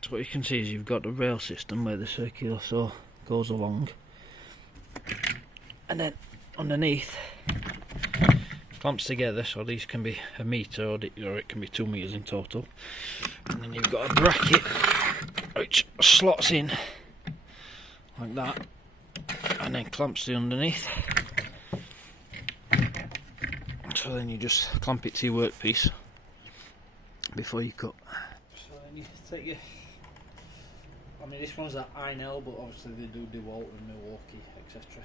So what you can see is you've got the rail system where the circular saw goes along, and then underneath clamps together, so these can be a metre or it can be 2 metres in total, and then you've got a bracket which slots in like that and then clamps the underneath. So then you just clamp it to your workpiece before you cut. So then you take your, I mean this one's at Inel, but obviously they do DeWalt and Milwaukee, etc.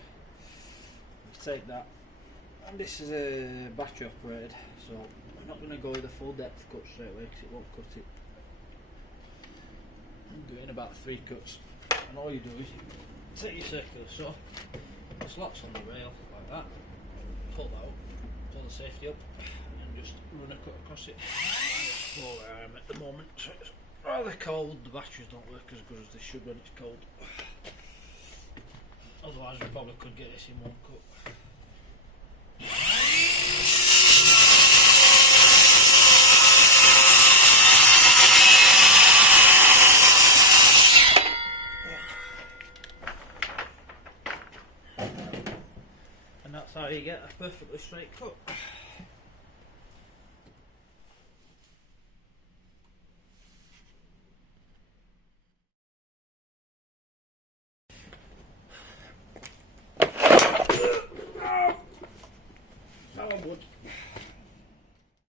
You take that, and this is a battery operated, so we're not going to go with a full depth cut straight away because it won't cut it. I'm doing about 3 cuts, and all you do is you take your circular saw, slots on the rail like that, pull that up, pull the safety up, and just run a cut across it. Slow where I am at the moment, so it's rather cold. The batteries don't work as good as they should when it's cold. Otherwise we probably could get this in one cut. And that's how you get a perfectly straight cut.